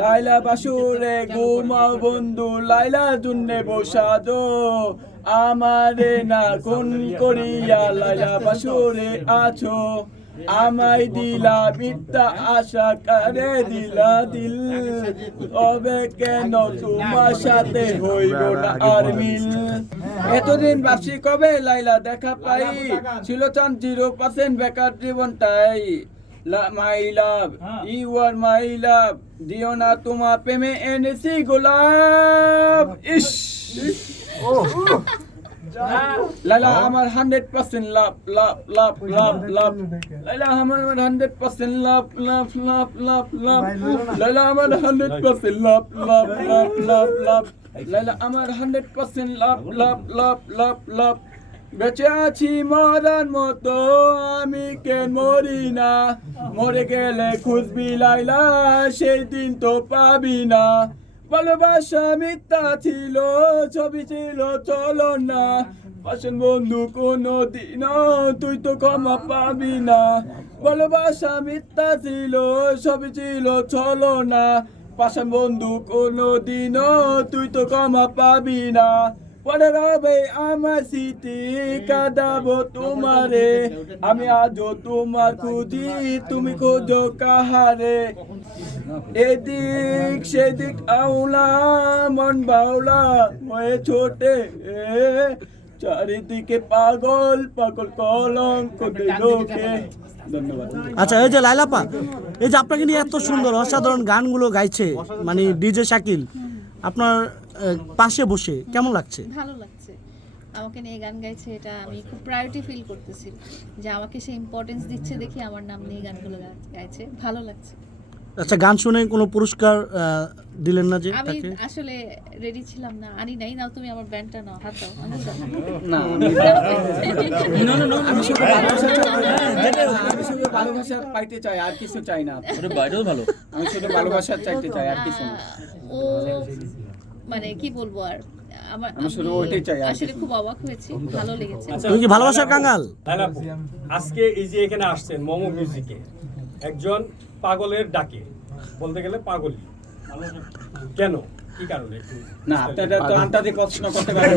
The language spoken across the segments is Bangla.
লাইলা বাসুরে ঘুমাও বন্ধু, লাইলা জুন্নে বসাদো। আমারে না কোন করিয়া লাইলা বাসুরে আছো। আমায় দিলা বিদ্যা আশা, করে দিলা দিল? তবে কেন তোমার সাথে হইল না আর মিল? এতদিন ভাবছি কবে লাইলা দেখা পাই? ছিল চান জিরো পার্সেন্ট বেকার জীবনটাই। মাই লাভ ইউ আর মাই লাভ দিও না তোমার প্রেমে এনেছি গোলাপ ইস লাইলা আমার হান্ড্রেড পার্সেন্ট লাভ লাভ লাভ লাভ লাভ লাইলা আমার হান্ড্রেড পার্সেন্ট লাভ লাভ লাভ লাভ লাভ লাইলা আমার হান্ড্রেড পার্সেন্ট লাভ লাভ লাভ লাভ লাভ লাইলা আমার হান্ড্রেড পার্সেন্ট লাভ লাভ লাভ লাভ লাভ বেঁচে আছি মরার মতো, আমি কেন মরি না? মরে গেলে খুঁজবি লাইলা, সেই দিন তো পাবি না। ভালোবাসা মিথ্যা ছিল, ছবি ছিল, চলো না। পাশন বন্ধু কোনো দিন তুই তো ক্ষমা পাবি না। ভালোবাসা মিথ্যা ছিল, ছবি ছিল, চলো না। পাশন বন্ধু কোনো দিন তুই তো ক্ষমা পাবি না। পরে রবে আমার স্মৃতি কাঁদাবো তোমারে। আমি আজও তোমার খুঁজি তুমি খোঁজো কাহারে। এদিক সেদিক আউলা মন বাউলা হয়ে ছোটে। এ, চারিদিকে পাগল পাগল কলঙ্ক লোকে ধন্যবাদ। আচ্ছা এই যে লাইলাপা এই যে আপনাকে নিয়ে এত সুন্দর অসাধারণ গানগুলো গাইছে মানে ডিজে শাকিল। আপনার পাশে বসে কেমন লাগছে ভালো লাগছে আমাকে নিয়ে গান গাইছে এটা আমি খুব প্রায়োরিটি ফিল করতেছি যে আমাকে সে ইম্পর্টেন্স দিচ্ছে দেখি আমার নাম নিয়ে গানগুলো গাইছে ভালো লাগছে আচ্ছা গান শুনে কোনো পুরস্কার আহ, দিলেন না যে আমি আসলে রেডি ছিলাম না আনি নাই নাও তুমি আমার ব্যান্ডটা নাও হাত দাও। না আমি শুধু ভালোবাসা পাইতে চাই আর কিছু চাই না। বাইরেও ভালো। আমি শুধু ভালোবাসা চাইতে চাই আর কিছু না। ও মানে কি বলব আর? আমার আমি ওইটাই চাই, আসলে খুব অবাক হয়েছি ভালো লেগেছে। তুমি কি ভালোবাসার কাঙ্গাল আজকে এই যে এখানে আসছেন মোমো মিউজিকে একজন পাগলের ডাকে বলতে গেলে পাগলি কেন? কি কারণে না আপনারা তো আন্তাজে প্রশ্ন করতে পারেন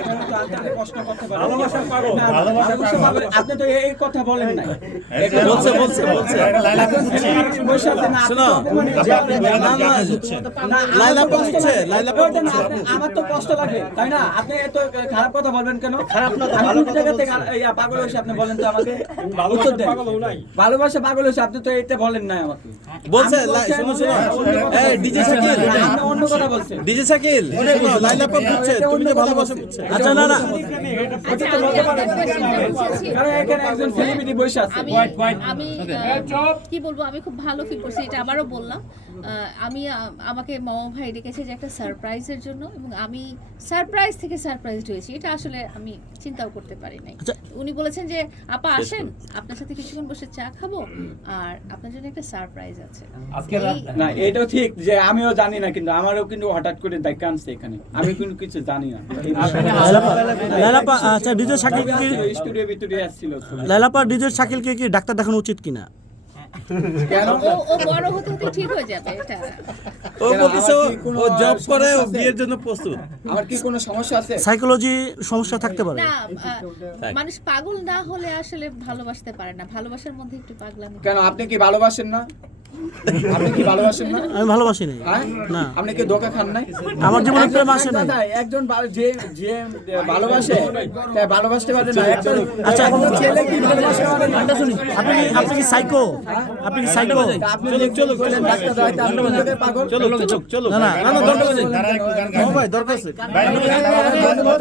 এখানে তো আন্তাজে প্রশ্ন করতে পারেন না। পাগল। আপনি তো এই কথা বলেন বলছে, বলছে, বলছে। না, আমার তো কষ্ট লাগে। না, আমার তো কষ্ট লাগে তাই না আপনি এত খারাপ কথা বলবেন কেন খারাপ না ভালো জায়গা থেকে ইয়া, পাগল হয়েছে আপনি বলেন তো আমাকে উত্তর দেন। পাগল নাই ভালোবাসা পাগল হয়েছে আপনি তো এটা বলেন না আমাকে বলছে, শোনো, শোনো। এই, বলছেন। ডিজে শাকিল। অন্য কথা ডিজে শাকিল লাইলা বুঝছে তুমি যে ভালোবাসা বুঝছে আচ্ছা না না। কি বলব আমি খুব ভালো ফিল করছি এটা আবারও বললাম। আমি আমাকে মামা ভাই ডেকেছে যে একটা সারপ্রাইজের জন্য এবং আমি সারপ্রাইজ থেকে সারপ্রাইজড হয়েছি। এটা আসলে আমি চিন্তাও করতে পারি নাই। আচ্ছা। উনি বলেছেন যে আপা আসেন। আপনার সাথে কিছুক্ষণ বসে চা খাব আর আপনার জন্য একটা সারপ্রাইজ আছে। না এটাও ঠিক যে আমিও জানি না কিন্তু আমারও কিন্তু হঠাৎ করে দেখা আনছে এখানে। আমি কিন্তু কিছু জানি না। লাইলাপা লাইলাপা আচ্ছা ডিজে শাকিল কি স্টুডিও ভিতরে আসছিল লাইলাপা ডিজে শাকিলকে কি ডাক্তার দেখানো উচিত কিনা? ও ও বড় হতে হতে ঠিক হয়ে যাবে এটা। ও বলতেছে ও- ও জব করে ও বিয়ের জন্য প্রস্তুত। আমার কি কোনো সমস্যা আছে? সাইকোলজি সমস্যা থাকতে পারে। না মানুষ পাগল না হলে আসলে ভালোবাসতে পারে না। ভালোবাসার মধ্যে একটু পাগলামি কেন আপনি কি ভালোবাসেন না? আপনি কি ভালোবাসেন না? আমি ভালোবাসি নাই। হ্যাঁ? না। আপনি কি ধোকা খান নাই? আমার জীবনে প্রেম আসে নাই। একজন যে যে ভালোবাসে তাই ভালোবাসতে পারে না। একজন আচ্ছা। ছেলে কি ভালোবাসতে পারে না? আপনি আপনি কি সাইকো আপনি কি সাইকো চলো চলো ডাক্তার দাঁড়াইতে আপনি পাগল? চলো চলো চলো না না না না দরকার আছে। ভাই দরকার আছে। ধন্যবাদ।